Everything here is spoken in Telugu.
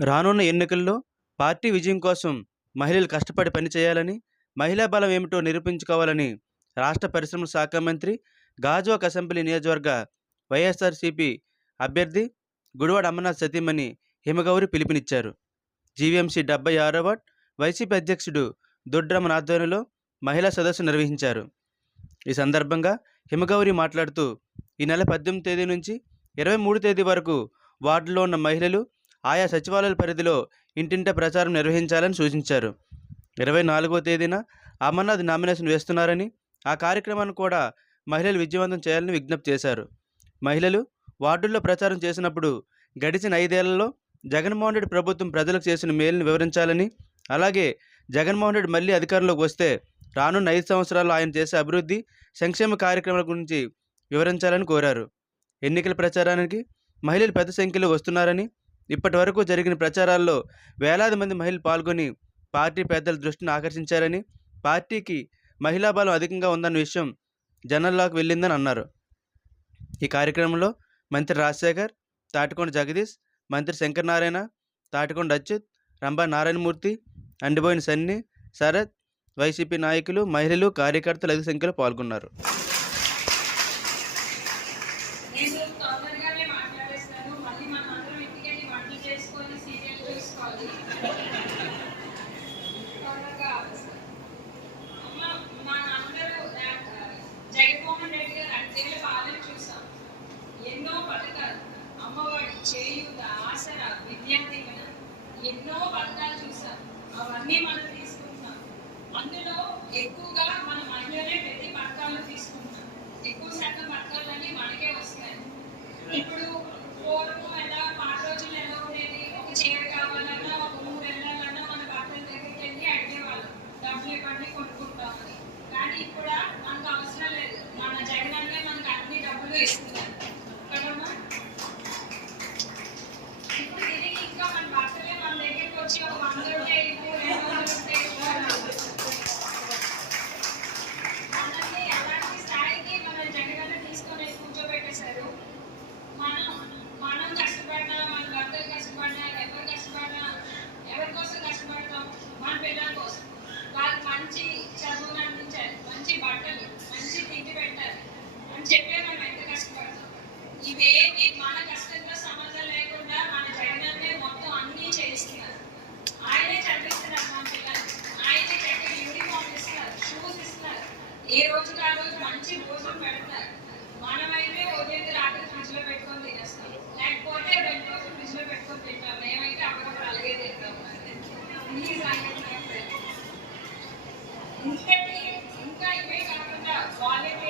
రానున్న ఎన్నికల్లో పార్టీ విజయం కోసం మహిళలు కష్టపడి పనిచేయాలని మహిళా బలం ఏమిటో నిరూపించుకోవాలని రాష్ట్ర పరిశ్రమల శాఖ మంత్రి గాజువాక అసెంబ్లీ నియోజకవర్గ వైఎస్ఆర్సీపీ అభ్యర్థి గుడివాడ అమర్నాథ్ సతీమణి హిమగౌరి పిలుపునిచ్చారు. జీవీఎంసీ డెబ్బై ఆరో వార్డ్ వైసీపీ అధ్యక్షుడు దొడ్రమన్ ఆధ్వర్యంలో మహిళా సదస్సు నిర్వహించారు. ఈ సందర్భంగా హిమగౌరి మాట్లాడుతూ ఈ నెల పద్దెనిమిది తేదీ నుంచి ఇరవై మూడు తేదీ వరకు వార్డులో ఉన్న మహిళలు ఆయా సచివాలయాల పరిధిలో ఇంటింట ప్రచారం నిర్వహించాలని సూచించారు. ఇరవై నాలుగో తేదీన అమర్నాథ్ నామినేషన్ వేస్తున్నారని ఆ కార్యక్రమాన్ని కూడా మహిళలు విజయవంతం చేయాలని విజ్ఞప్తి చేశారు. మహిళలు వార్డుల్లో ప్రచారం చేసినప్పుడు గడిచిన ఐదేళ్ళలో జగన్మోహన్ రెడ్డి ప్రభుత్వం ప్రజలకు చేసిన మేలును వివరించాలని అలాగే జగన్మోహన్ రెడ్డి మళ్ళీ అధికారంలోకి వస్తే రానున్న ఐదు సంవత్సరాల్లో ఆయన చేసే అభివృద్ధి సంక్షేమ కార్యక్రమాల గురించి వివరించాలని కోరారు. ఎన్నికల ప్రచారానికి మహిళలు పెద్ద సంఖ్యలో వస్తున్నారని ఇప్పటి వరకు జరిగిన ప్రచారాల్లో వేలాది మంది మహిళలు పాల్గొని పార్టీ పెద్దల దృష్టిని ఆకర్షించారని పార్టీకి మహిళా బలం అధికంగా ఉందన్న విషయం జనంలోకి వెళ్ళిందని అన్నారు. ఈ కార్యక్రమంలో మంత్రి రాజశేఖర్ తాటికొండ జగదీష్ మంత్రి శంకర్ నారాయణ తాటికొండ అచ్యుత్ రంభా నారాయణమూర్తి అండిపోయిన సన్ని శరత్ వైసీపీ నాయకులు మహిళలు కార్యకర్తలు అధిక సంఖ్యలో పాల్గొన్నారు. చేసుకొని సీరియల్ చూసుకోవాలి. త్వరగా ఆపేస్తాను. అమ్మ మన అందరూ ఆ, జగన్మోహన్ రెడ్డి గారు అంతేళ్ళ పాలన చూసాం. ఎన్నో పథకాలు. అమ్మఒడి చేయూత ఆసరా విద్యా దీవెన ఎన్నో పథకాలు చూసాం. అవన్నీ మనం తీసుకుంటున్నాం. అందులో ఎక్కువగా మన మహిళలే ప్రతి పథకాలు తీసుకుంటున్నాం అన్ని ఇప్పుడు ఇది ఇంకా మన భర్తలే మన దగ్గరికి వచ్చి ఒక వంద ఏ రోజు ఆ రోజు మంచి భోజనం పెడతారు. మనమైతే ఉదయం రాత్రి ఫ్రిడ్జ్లో పెట్టుకొని తినేస్తాం. లేకపోతే రెండు రోజులు ఫ్రిడ్జ్లో పెట్టుకొని తింటాం. మేమైతే అప్పుడప్పుడు అలాగే తింటాం. ఇంకా ఇవే కాకుండా క్వాలిటీ